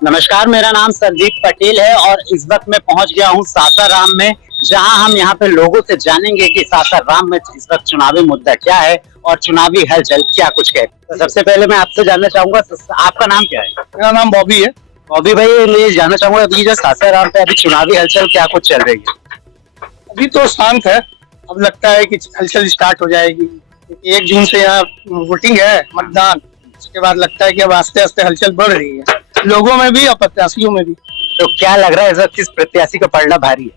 नमस्कार, मेरा नाम संदीप पटेल है और इस वक्त मैं पहुंच गया हूं सासाराम में, जहां हम यहां पे लोगों से जानेंगे कि सासाराम में इस वक्त चुनावी मुद्दा क्या है और चुनावी हलचल क्या कुछ है। तो सबसे पहले मैं आपसे जानना चाहूंगा, आपका नाम क्या है? मेरा नाम बॉबी है। बॉबी भाई, मैं जानना चाहूंगा अभी जो सासाराम पे अभी चुनावी हलचल क्या कुछ चल रही है? अभी तो शांत है। अब लगता है कि हलचल स्टार्ट हो जाएगी। 1 जून से यहाँ वोटिंग है, मतदान। उसके बाद लगता है कि अब आस्ते आस्ते हलचल बढ़ रही है, लोगों में भी और प्रत्याशियों में भी। तो क्या लग रहा है इस वक्त किस प्रत्याशी का पलड़ा भारी है?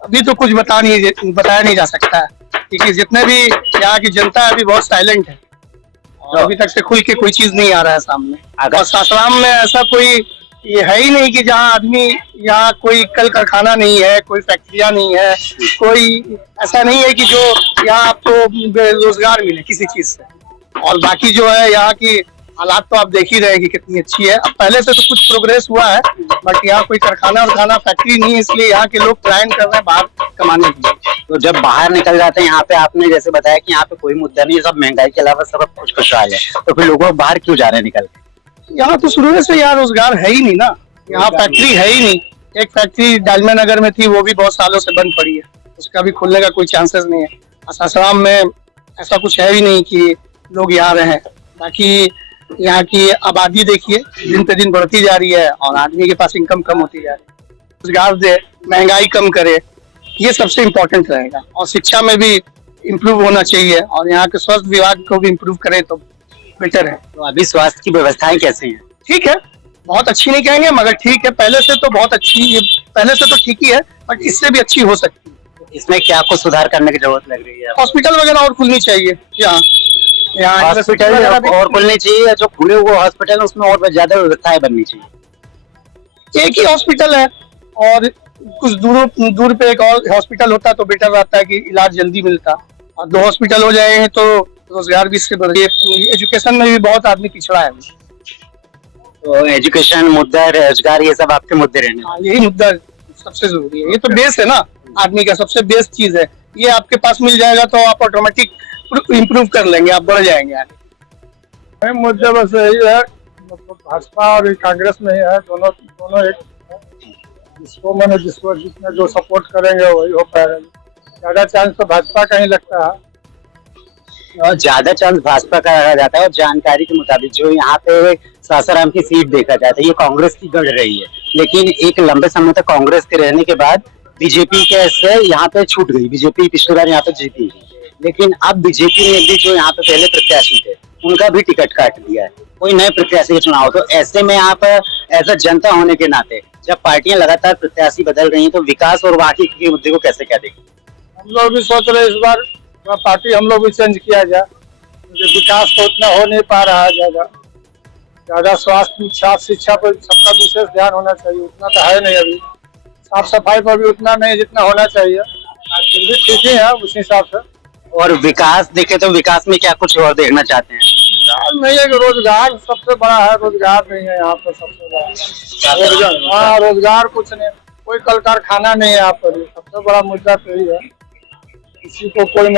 अभी तो कुछ बताया नहीं जा सकता है, क्योंकि जितने भी यहाँ की जनता है अभी बहुत साइलेंट है और अभी तक से खुल के कोई चीज नहीं आ रहा है सामने। और सासाराम में ऐसा कोई ये है ही नहीं कि जहाँ आदमी, यहाँ कोई कल कारखाना नहीं है, कोई फैक्ट्रियां नहीं है, कोई ऐसा नहीं है कि जो यहाँ आपको बेरोजगार मिले किसी चीज से। और बाकी जो है यहाँ की हालात तो आप देख ही रहे हैं कि कितनी अच्छी है। अब पहले से तो कुछ प्रोग्रेस हुआ है, बट यहाँ कोई कारखाना फैक्ट्री नहीं है, इसलिए यहाँ के लोग पलायन कर रहे हैं बाहर कमाने के लिए। तो जब बाहर निकल जाते हैं यहाँ पे, आपने जैसे बताया कि यहाँ पे कोई मुद्दा नहीं है, सब महंगाई के अलावा सब कुछ खुशहाल है, तो फिर लोग बाहर क्यों जा रहे हैं निकल? यहाँ तो शुरू से यहाँ रोजगार है ही नहीं ना, यहाँ फैक्ट्री है ही नहीं। एक फैक्ट्री डालमिया नगर में थी, वो भी बहुत सालों से बंद पड़ी है, उसका भी खुलने का कोई चांसेस नहीं है। सासाराम में ऐसा कुछ है ही नहीं कि लोग यहाँ रहे। बाकी यहाँ की आबादी देखिए दिन पे दिन बढ़ती जा रही है और आदमी के पास इनकम कम होती जा रही है। रोजगार दे, महंगाई कम करे, ये सबसे इम्पोर्टेंट रहेगा। और शिक्षा में भी इम्प्रूव होना चाहिए और यहाँ के स्वास्थ्य विभाग को भी इम्प्रूव करे तो बेटर है। तो अभी स्वास्थ्य की व्यवस्थाएं कैसी हैं? ठीक है, बहुत अच्छी नहीं कहेंगे मगर ठीक है। पहले से तो बहुत अच्छी, पहले से तो ठीक ही है, बट इससे भी अच्छी हो सकती है। इसमें क्या कुछ सुधार करने की जरूरत लग रही है? हॉस्पिटल वगैरह और खुलनी चाहिए। यहाँ हॉस्पिटल और खुलनी चाहिए, जो खुले हुए हॉस्पिटल है उसमें और ज्यादा व्यवस्थाएं बननी चाहिए। एक ही हॉस्पिटल है और कुछ दूर पे एक और हॉस्पिटल होता तो बेटर रहता है कि इलाज जल्दी मिलता। और 2 हॉस्पिटल हो जाएंगे तो रोजगार भी इससे बढ़े। एजुकेशन में भी बहुत आदमी पिछड़ा है। तो एजुकेशन मुद्दा, रोजगार, ये सब आपके मुद्दे रहने। यही मुद्दा सबसे जरूरी है। ये तो बेस है ना, आदमी का सबसे बेस्ट चीज है। ये आपके पास मिल जाएगा तो आप ऑटोमेटिक इम्प्रूव कर लेंगे, आप बढ़ जाएंगे आगे। मुद्दा बस यही है, मतलब भाजपा और कांग्रेस में ही है, दोनों एक जिसको जिसमें जो सपोर्ट करेंगे वही हो पाएगा। ज्यादा चांस तो भाजपा का ही लगता है। और ज्यादा चांस भाजपा का रहा जाता है। और जानकारी के मुताबिक जो यहाँ पे सासाराम की सीट देखा जाता है, ये कांग्रेस की गढ़ रही है, लेकिन एक लंबे समय तक कांग्रेस के रहने के बाद बीजेपी के से यहाँ पे छूट गई। बीजेपी पिछली बार यहाँ पे जीती, लेकिन अब बीजेपी ने भी जो यहाँ पे पहले प्रत्याशी थे उनका भी टिकट काट दिया है। कोई नए प्रत्याशी का चुनाव, तो ऐसे में आप एज अ जनता होने के नाते जब पार्टियां लगातार प्रत्याशी बदल रही हैं, तो विकास और बाकी के मुद्दे को कैसे क्या देखें? हम लोग भी सोच रहे इस बार पार्टी हम लोग भी चेंज किया जाए, क्योंकि विकास तो उतना हो नहीं पा रहा है। ज्यादा स्वास्थ्य शिक्षा पर सबका विशेष ध्यान होना चाहिए, उतना तो है नहीं अभी। साफ सफाई पर भी उतना नहीं जितना होना चाहिए, फिर भी ठीक ही है उस हिसाब से। और विकास देखे तो विकास में क्या कुछ और देखना चाहते हैं? नहीं है कि रोजगार सबसे बड़ा है, रोजगार नहीं है यहाँ पर सबसे बड़ा। हाँ, रोजगार कुछ नहीं, कोई कल कारखाना नहीं है यहाँ पर, सबसे बड़ा मुद्दा तो यही है। किसी को कोई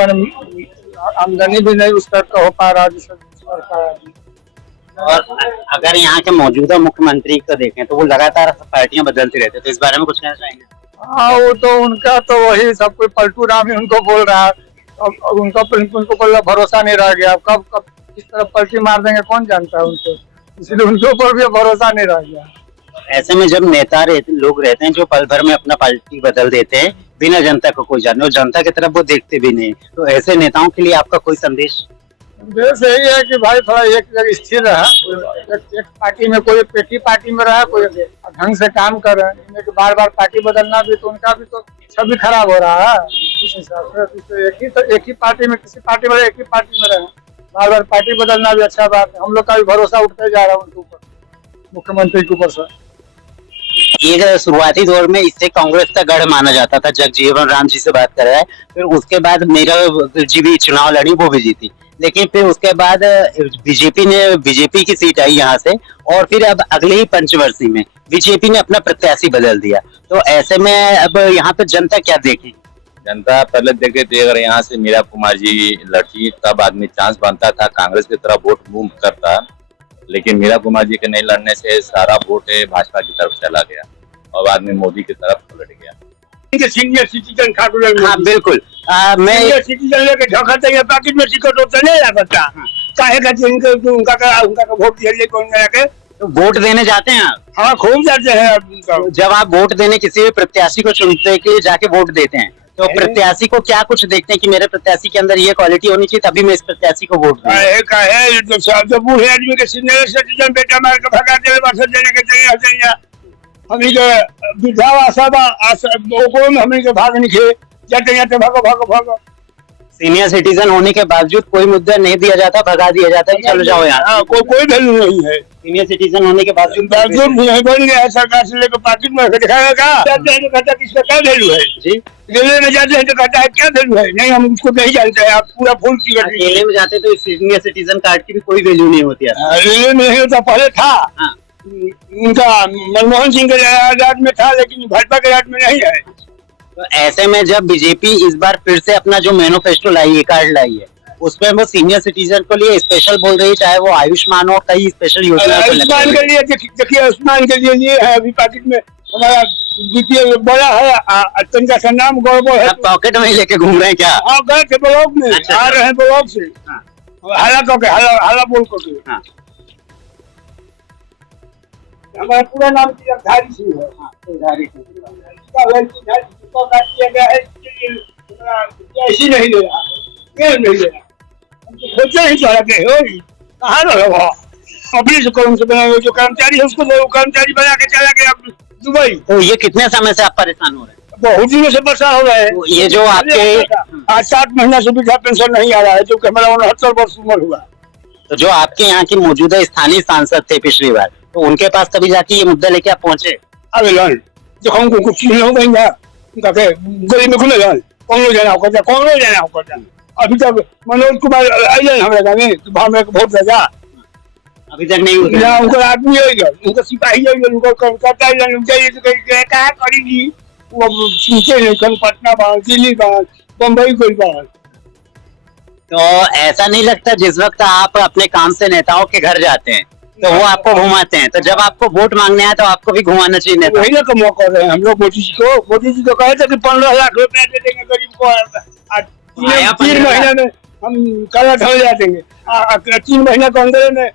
आमदनी भी नहीं उस तरह का हो पा रहा जिससे और अगर यहाँ के मौजूदा मुख्यमंत्री को देखें तो वो लगातार पार्टियां बदलती रहते हैं, तो इस बारे में कुछ कहना चाहेंगे? हाँ, वो तो उनका तो वही सब कोई पलटू राम ही उनको बोल रहा है। अब उनको कोई भरोसा नहीं रह गया। कब किस तरह पलटी मार देंगे कौन जानता है उनको, इसलिए उनके ऊपर भी भरोसा नहीं रह गया। ऐसे में जब नेता लोग रहते हैं जो पल भर में अपना पार्टी बदल देते हैं बिना जनता को कोई जाने, और जनता की तरफ वो देखते भी नहीं, तो ऐसे नेताओं के लिए आपका कोई संदेश? संदेश यही है कि भाई थोड़ा एक जगह स्थिर रहा, एक पार्टी में, कोई पेटी पार्टी में रहा, कोई ढंग से काम कर रहे हैं। बार बार पार्टी बदलना भी तो उनका भी तो छवि खराब हो रहा है। इस हिसाब से एक ही पार्टी में, किसी पार्टी में एक ही पार्टी में रहे, बार बार पार्टी बदलना भी अच्छा बात है। हम लोग का भी भरोसा उठते जा रहा है उनके ऊपर, मुख्यमंत्री के ऊपर से। ये शुरुआती दौर में इससे कांग्रेस का गढ़ माना जाता था, जगजीवन राम जी से बात कर रहा है। फिर उसके बाद मेरा जी भी चुनाव लड़ी, वो भी जीती, लेकिन फिर उसके बाद बीजेपी की सीट आई यहाँ से, और फिर अब अगले ही पंचवर्षीय में बीजेपी ने अपना प्रत्याशी बदल दिया। तो ऐसे में अब यहाँ पे जनता क्या देखेगी? जनता पहले देखते थे, अगर यहाँ से मीरा कुमार जी लड़की तब आदमी चांस बनता था, कांग्रेस की तरफ वोट मूव करता। लेकिन मीरा कुमार जी के नहीं लड़ने से सारा वोट भाजपा की तरफ चला गया और आदमी मोदी की तरफ पलट गया। सीनियर सिटीजन ठाकुर हाँ बिल्कुल। मैं सीनियर सिटीजन लेके झोंकते हैं पैकेट में टिकट तो नहीं आ सकता। काहे का उनका वोट दिया कौन के तो वोट देने जाते हैं आप? हाँ खूब जाते हैं उनका। जब आप वोट देने किसी भी प्रत्याशी को चुनने के लिए जाके वोट देते हैं तो प्रत्याशी को क्या कुछ देखते हैं कि मेरे प्रत्याशी के अंदर ये क्वालिटी होनी चाहिए तभी मैं इस प्रत्याशी को वोट दूं? जो बूढ़े आदमी के सीनियर सिटीजन बेटा मार के भगा दे बस देने के चाहिए हमी के विधवा सब ओको में हमी के भाग निकले जाते जाते भागो सीनियर सिटीजन होने के बावजूद कोई मुद्दा नहीं दिया जाता, भगा दिया जाता है, चलो जाओ यहाँ। कोई वैल्यू नहीं है। सीनियर सिटीजन होने के बावजूद नहीं बन गया है, सरकार से लेकर पाकिट में दिखाएगा जाते हैं तो कहता है किसका क्या वैल्यू है जी। रेलवे में जाते हैं तो कहता है क्या वैल्यू है, नहीं हम उसको नहीं जानते हैं, आप पूरा फुल टिकट रेलवे में जाते तो सीनियर सिटीजन कार्ड की भी कोई वैल्यू नहीं होती है। रेलवे में नहीं होता, पहले था। हाँ। उनका मनमोहन सिंह के राज में था लेकिन भाजपा के राज में नहीं है। तो ऐसे में जब बीजेपी इस बार फिर से अपना जो मैनिफेस्टो लाई है, कार्ड लाई है, उसमें वो सीनियर सिटीजन को लिए स्पेशल बोल रही है, चाहे वो आयुष्मान हो, कई स्पेशल योजना आयुष्मान के लिए देखिए, आयुष्मान के लिए ये है अभी पैकेट में हमारा बीपीएल बड़ा है, तनका का नाम गौरव है। पॉकेट में ही लेके घूम रहे हैं क्या? हाँ गए थे ब्लॉक में। अच्छा। आ रहे हैं ब्लॉक से। हाला बोल को हाँ। हमारा पूरा नाम धारी सिंह है। ऐसी नहीं ले रहा, क्यों नहीं ले रहा, सोचे ही चला के हो कहाँ रहा अभी से कौन से बनाए जो कर्मचारी है उसको कर्मचारी बना के चला गया दुबई। तो ये कितने समय से आप परेशान हो रहे हैं? बहुत दिनों से परेशान हो रहे हैं। तो ये जो आपके आज 7 महीना से वृद्धा पेंशन नहीं आ रहा है, जो कि हमारा 69 वर्ष उम्र हुआ। तो जो आपके यहाँ की मौजूदा स्थानीय सांसद थे पिछली बार, तो उनके पास कभी जाके ये मुद्दा लेके आप पहुंचे? अबे लाल जो हमको कुछ नहीं हो गई ना उनका के गली में घूमे लाल कौन जाना होगा अभी तक मनोज कुमार आइए हमारे गाँव में तो हमें वोट देगा, अभी तक नहीं हुआ ना उनको आदमी होगा, उनको सिपाही होगा, उनको करता क्या करेगी वो सुनते नहीं, कल पटना बाहर, दिल्ली बाहर, बम्बई कोई बाहर। तो ऐसा नहीं लगता जिस वक्त आप अपने काम से नेताओं के घर जाते हैं तो वो आपको घुमाते हैं, तो जब आपको वोट मांगने आए तो आपको भी घुमाना चाहिए नेता? वही ना कमा कर रहे हैं हम लोग। मोदी जी तो कहे थे कि 15 लाख रुपए दे देंगे गरीब को, 3 महीने में हम काला धन ला देंगे। 3 महीने के अंदर में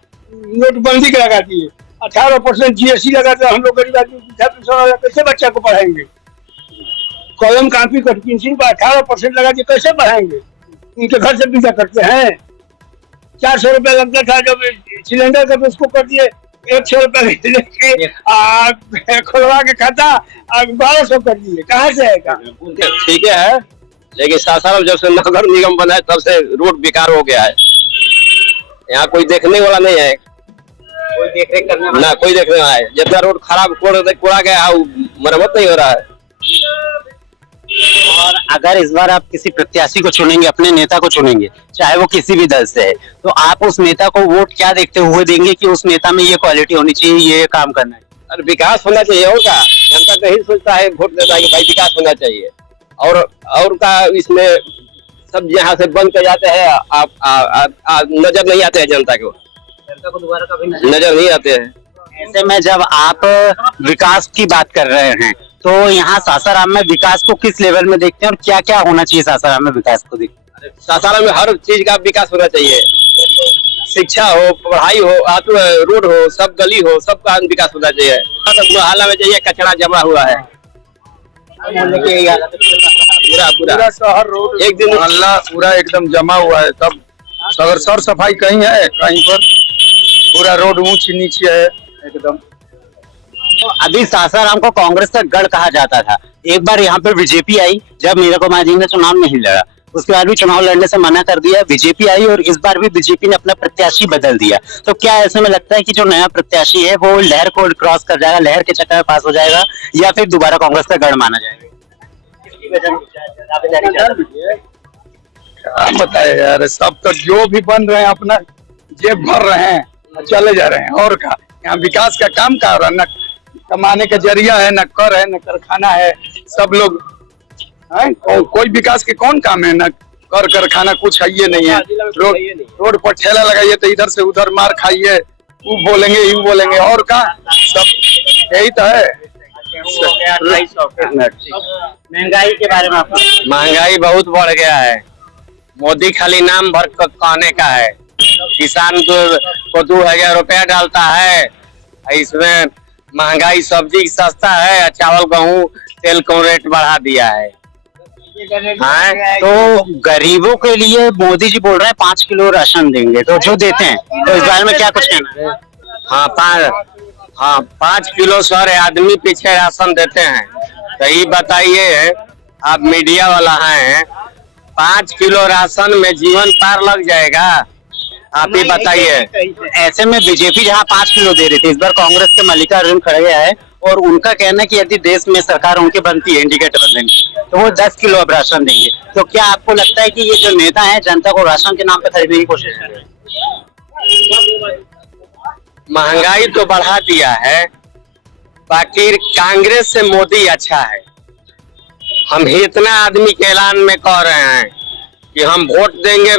नोटबंदी लगा दिए, 18% GST लगा दिया, हम लोग गरीब आदमी कैसे बच्चा को पढ़ाएंगे? कलम कापी पेंसिल पर 18% लगा दिए, कैसे पढ़ाएंगे? उनके घर से पीछा करते हैं। 400 रुपया लगता था जब सिलेंडर का, उसको कर दिए 100 रुपया लेके खुलवा के खाता 1200 कर दिए, कहाँ से आएगा? ठीक है, लेकिन सासाराम जब से नगर निगम बना है तब से रोड बेकार हो गया है। यहाँ कोई देखने वाला नहीं है, कोई देख रेख करने वाला ना कोई देखने वाला है। जितना रोड खराब कोड़ा गया मरम्मत नहीं हो रहा है। और अगर इस बार आप किसी प्रत्याशी को चुनेंगे, अपने नेता को चुनेंगे, चाहे वो किसी भी दल से है, तो आप उस नेता को वोट क्या देखते हुए देंगे कि उस नेता में ये क्वालिटी होनी चाहिए, ये काम करना है? अरे विकास होना चाहिए, और क्या जनता तो यही सोचता है, वोट देता है कि भाई विकास होना चाहिए। और का इसमें सब यहाँ से बंद कर जाते हैं, आप नजर नहीं आते हैं जनता को दोबारा कभी नजर नहीं आते हैं। ऐसे में जब आप विकास की बात कर रहे हैं तो यहाँ सासाराम में विकास को किस लेवल में देखते हैं और क्या क्या होना चाहिए सासाराम में विकास को देखते हैं? सासाराम में हर चीज का विकास होना चाहिए, शिक्षा हो, पढ़ाई हो, रोड हो, सब गली हो, सबका विकास होना चाहिए। मोहल्ला में चाहिए कचरा जमा हुआ है पूरा शहर रोड एक दिन मोहल्ला पूरा एकदम जमा हुआ है। तब सर सफाई कहीं है, कहीं पर पूरा रोड ऊंच नीचे है एकदम। तो अभी सासाराम को कांग्रेस का गढ़ कहा जाता था, एक बार यहाँ पे बीजेपी आई, जब मीरा कुमार जी ने चुनाव नहीं लड़ा, उसके बाद भी चुनाव लड़ने से मना कर दिया, बीजेपी आई और इस बार भी बीजेपी ने अपना प्रत्याशी बदल दिया। तो क्या ऐसे में लगता है कि जो नया प्रत्याशी है वो लहर को क्रॉस कर जाएगा, लहर के चक्कर में पास हो जाएगा, या फिर दोबारा कांग्रेस का गढ़ माना जाएगा? क्या बताए यार, सब तो जो भी बन रहे हैं अपना जेब भर रहे हैं, चले जा रहे हैं। और क्या यहाँ विकास का काम कर रहा है? न कमाने का जरिया है, न कर है, न कारखाना है। सब लोग कोई विकास के कौन काम है? न कारखाना कुछ है ये नहीं है। रोड पर ठेला लगाइए तो इधर से उधर मार खाइए, वो बोलेंगे ये बोलेंगे और का सब यही तो है। महंगाई के बारे में आप महंगाई बहुत बढ़ गया है। मोदी खाली नाम भर कहने का है। किसान को 2000 रुपया डालता है, इसमें महंगाई सब्जी सस्ता है, चावल गेहूँ तेल को रेट बढ़ा दिया है। हाँ, तो गरीबों के लिए मोदी जी बोल रहे हैं 5 किलो राशन देंगे, तो जो देते हैं, तो इस बारे में क्या कुछ कहना है? हाँ 5 किलो सर आदमी पीछे राशन देते हैं, तो ये बताइए, आप मीडिया वाला हैं, 5 किलो राशन में जीवन पार लग जाएगा? आप ही बताइए। ऐसे में बीजेपी जहां 5 किलो दे रही थी, इस बार कांग्रेस के मल्लिकार्जुन खड़गे है और उनका कहना है कि यदि देश में सरकार उनकी बनती है इंडिया गठबंधन की, तो वो 10 किलो अब राशन देंगे। तो क्या आपको लगता है कि ये जो नेता है जनता को राशन के नाम पे खरीदने की कोशिश कर रहे हैं? महंगाई तो बढ़ा दिया है, बाकी कांग्रेस से मोदी अच्छा है। हम इतना आदमी के ऐलान में कह रहे हैं कि हम वोट देंगे,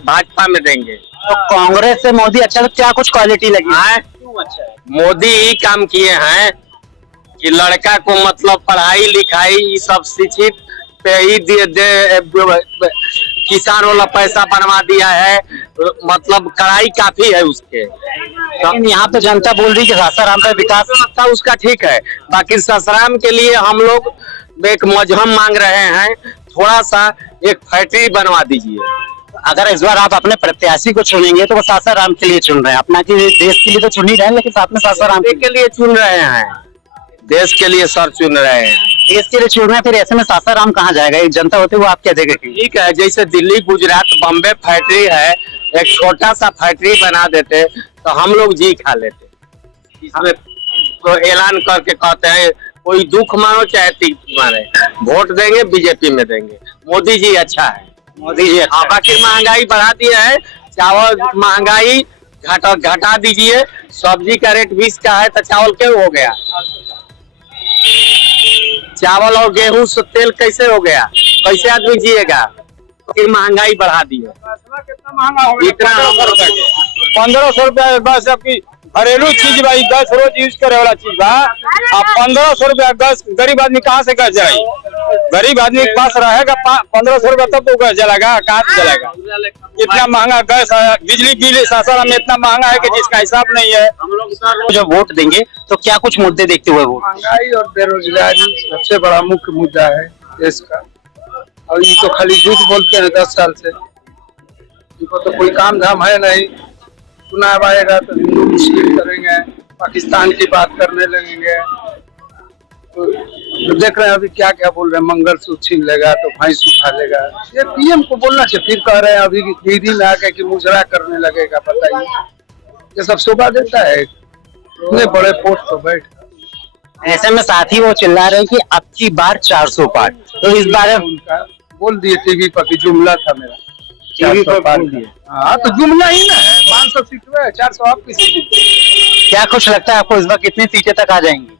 भाजपा में देंगे। तो कांग्रेस से मोदी अच्छा, तो क्या कुछ क्वालिटी लगी है? क्यों अच्छा है? मोदी ही काम किए हैं कि लड़का को मतलब पढ़ाई लिखाई ये सब शिक्षित पे ही किसान वाला पैसा बनवा दिया है, मतलब कड़ाई काफी है उसके। लेकिन यहाँ पे जनता बोल रही है कि सासाराम का विकास था उसका ठीक है, बाकी सासाराम के लिए हम लोग एक मजहम मांग रहे हैं, थोड़ा सा एक फैक्ट्री बनवा दीजिए। अगर इस बार आप अपने प्रत्याशी को चुनेंगे तो वो सासाराम के लिए चुन रहे हैं, अपना कि देश के लिए तो चुन ही रहे हैं, लेकिन साथ में सासाराम के लिए चुन रहे हैं, देश के लिए सर चुन रहे हैं, देश के लिए चुन रहे हैं। फिर ऐसे में सासाराम कहाँ जाएगा? एक जनता होते हुए आप क्या देखेंगे? ठीक है, जैसे दिल्ली गुजरात बॉम्बे फैक्ट्री है, एक छोटा सा फैक्ट्री बना देते तो हम लोग जी खा लेते। इसमें तो ऐलान करके कहते हैं कोई दुख मानो चाहे तीर्थ माने, वोट देंगे बीजेपी में देंगे। मोदी जी अच्छा है, मोदी जी अच्छा। बाकी महंगाई बढ़ा दिया है, चावल महंगाई घटा दीजिए, सब्जी का रेट 20 का है तो चावल क्यों हो गया? चावल और गेहूं से तेल कैसे हो गया? कैसे आदमी जिएगा? फिर महंगाई बढ़ा दी है। कितना महंगा हो गया? इतना 1500 रुपया बस आपकी घरेलू चीज भाई, 10 रोज यूज करे वाला चीज बा। अब 1500 रुपया गैस, गरीब आदमी कहाँ से गैस जलाई? गरीब आदमी के पास रहेगा 1500 रुपया तब तो गैस जलाएगा, कहाँ से जलाएगा? इतना महंगा गैस है, बिजली बिल सासाराम में इतना महंगा है कि जिसका हिसाब नहीं है। हम लोग सर जब वोट देंगे तो क्या कुछ मुद्दे देखते हुए वोट? महंगाई और बेरोजगारी सबसे बड़ा मुख्य मुद्दा है देश का, और ये तो खाली झूठ बोलते हैं 10 साल से। इनको तो कोई काम धाम है नहीं। चुनाव आएगा तो हिंदू मुस्लिम करेंगे, पाकिस्तान की बात करने लगेंगे। तो देख रहे हैं अभी क्या क्या बोल रहे हैं, मंगलसूत्र छीन लेगा तो भैंस उठा लेगा। ये पीएम को बोलना चाहिए। फिर कह रहे हैं अभी दीदी में आके कि मुजरा करने लगेगा। बताइए, ये सब शोभा देता है? इतने बड़े पोस्ट पर बैठ। ऐसे में साथ ही वो चिल्ला रहे हैं कि अब की बार 400 पार। तो इस बार उनका बोल दिए टीवी पर कि जुमला था मेरा, टीवी पर बोल दिए। हाँ तो जुमला ही ना है। 500 सीट में 400 आपकी सीट। क्या कुछ लगता है आपको इस बार कितनी सीटें तक आ जाएंगी?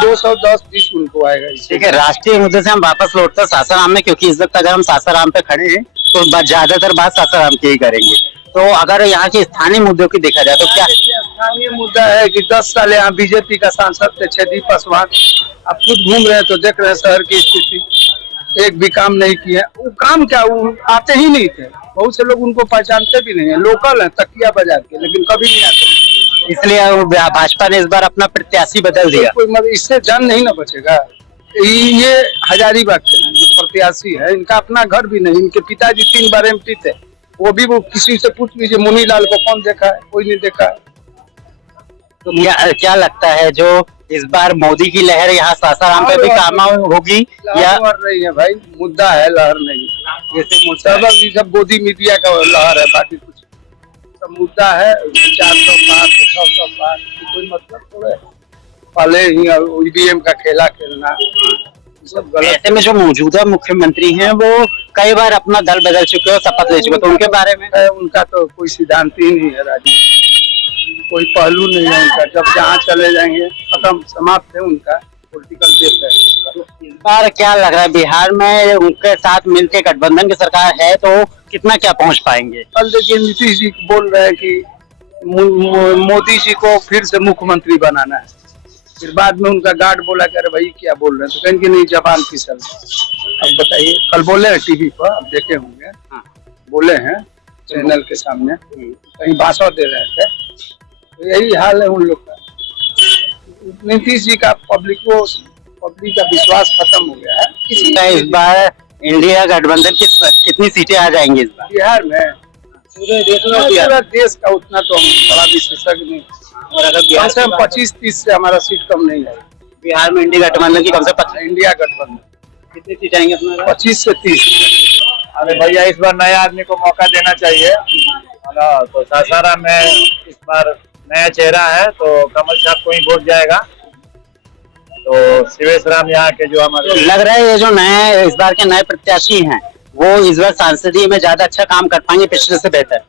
210-20 उनको आएगा। ठीक है, राष्ट्रीय मुद्दे से हम वापस लौटते हैं सासाराम में, क्योंकि इस वक्त अगर हम सासाराम पे खड़े हैं तो ज्यादातर बात सासाराम की ही करेंगे। तो अगर यहाँ के स्थानीय मुद्दों की देखा जाए तो क्या स्थानीय मुद्दा है कि 10 साल यहाँ बीजेपी का सांसद थे छेदी पासवान। आप खुद घूम रहे हैं तो देख रहे हैं शहर की स्थिति, एक भी काम नहीं किया। वो काम क्या, वो आते ही नहीं थे। बहुत से लोग उनको पहचानते भी नहीं है, लोकल है तकिया बाजार के, लेकिन कभी नहीं आते। इसलिए भाजपा ने इस बार अपना प्रत्याशी बदल दिया। कोई मतलब इससे जान नहीं ना बचेगा। ये हजारीबाग के हैं जो प्रत्याशी है, इनका अपना घर भी नहीं। इनके पिताजी 3 बार एमपी थे, वो भी वो किसी से पूछ लीजिए मुनीलाल को कौन देखा है? कोई नहीं देखा है। तो क्या लगता है जो इस बार मोदी की लहर यहाँ सासाराम पे भी काम होगी या नहीं है? भाई मुद्दा है, लहर नहीं। जैसे सब गोदी मीडिया का लहर है, बाकी कुछ सब मुद्दा है। 400 पार 600 पार कोई मतलब थोड़ा है। पहले ही ईवीएम का खेला खेलना सब गलत। ऐसे में जो मौजूदा मुख्यमंत्री हैं वो कई बार अपना दल बदल चुके हो, शपथ ले चुके, तो उनके बारे में उनका तो कोई सिद्धांत ही नहीं है राजनीति, कोई पहलू नहीं है उनका। जब जहाँ चले जाएंगे खत्म, समाप्त है उनका पॉलिटिकल बेस है। इस बार क्या लग रहा है बिहार में उनके साथ मिलकर गठबंधन की सरकार है तो कितना क्या पहुंच पाएंगे? कल देखिए नीतीश जी बोल रहे हैं कि मोदी जी को फिर से मुख्यमंत्री बनाना है। फिर बाद में उनका गार्ड बोला कि अरे भाई क्या बोल रहे हैं, तो कहेंगे कि नहीं जबान फिसल। अब बताइए, कल बोले हैं टीवी पर, आप देखे होंगे, हाँ। बोले हैं चैनल के सामने, कहीं भाषण दे रहे थे, तो यही हाल है उन लोग का। नीतीश जी का पब्लिक का विश्वास खत्म हो गया है। इस बार इंडिया गठबंधन की कितनी सीटें आ जाएंगी इस बार? बिहार में पूरे देश का उतना तो हम बड़ा विशेषज्ञ नहीं, और अगर कम से कम 25-30 से हमारा सीट कम नहीं है। बिहार में इंडिया गठबंधन की कम से कम इंडिया गठबंधन कितनी सीट आएंगे अपना? 25 से 30। अरे भैया इस बार नए आदमी को मौका देना चाहिए, है ना। तो सासाराम में इस बार नया चेहरा है, तो कमल साहब को ही वोट जाएगा। तो शिवेश राम यहाँ के जो हमारे लग रहा है ये जो नए इस बार के नए प्रत्याशी हैं वो इस बार संसदीय में ज्यादा अच्छा काम कर पाएंगे पिछले से बेहतर।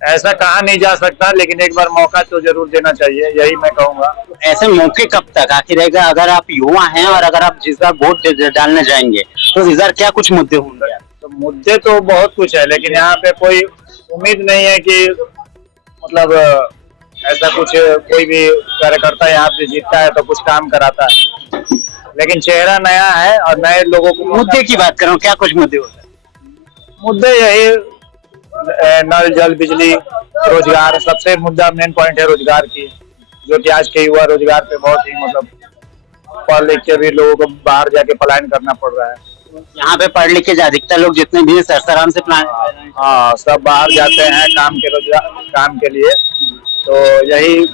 ऐसा कहा नहीं जा सकता, लेकिन एक बार मौका तो जरूर देना चाहिए, यही मैं कहूँगा। ऐसे मौके कब तक आखिर रहेगा? अगर आप युवा हैं और अगर आप जिस बार वोट डालने जाएंगे तो इस बार क्या कुछ मुद्दे होंगे? तो मुद्दे तो बहुत कुछ है, लेकिन यहाँ पे कोई उम्मीद नहीं है कि मतलब ऐसा कुछ कोई भी कार्यकर्ता यहाँ पे जीतता है तो कुछ काम कराता है, लेकिन चेहरा नया है और नए लोगों को मुद्दे की बात करूं, क्या कुछ मुद्दे होते हैं? मुद्दे यही नल जल बिजली रोजगार, सबसे मुद्दा मेन पॉइंट है रोजगार की, जो कि आज के युवा रोजगार पे बहुत ही मतलब पढ़ लिख के भी लोगों को बाहर जाके पलायन करना पड़ रहा है। यहाँ पे पढ़ लिख के अधिकतर लोग जितने भी हैं सरसाराम से प्लान हाँ, सब बाहर जाते हैं काम के रोजगार काम के लिए। तो यही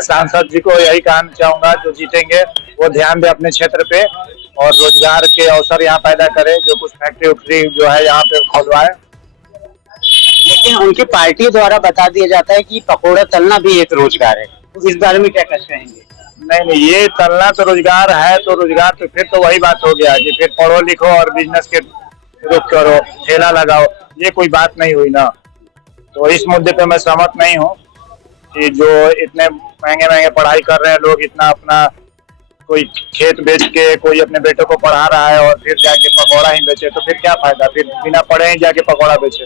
सांसद जी को यही कहना चाहूंगा, जो जीतेंगे वो ध्यान दे अपने क्षेत्र पे और रोजगार के अवसर यहाँ पैदा करे, जो कुछ फैक्ट्री उक्ट्री जो है यहाँ पे खोलवाए। लेकिन उनकी पार्टी द्वारा बता दिया जाता है कि पकौड़ा तलना भी एक रोजगार है, तो इस बारे में क्या कहेंगे? नहीं, ये तलना तो रोजगार है, तो रोजगार तो फिर तो वही बात हो गया कि फिर पढ़ो लिखो और बिजनेस के रुख करो, ठेला लगाओ, ये कोई बात नहीं हुई ना। तो इस मुद्दे पे मैं सहमत नहीं हूँ कि जो इतने महंगे महंगे पढ़ाई कर रहे हैं लोग, इतना अपना कोई खेत बेच के कोई अपने बेटे को पढ़ा रहा है और फिर जाके पकौड़ा ही बेचे, तो फिर क्या फायदा? फिर बिना पढ़े ही जाके पकौड़ा बेचे।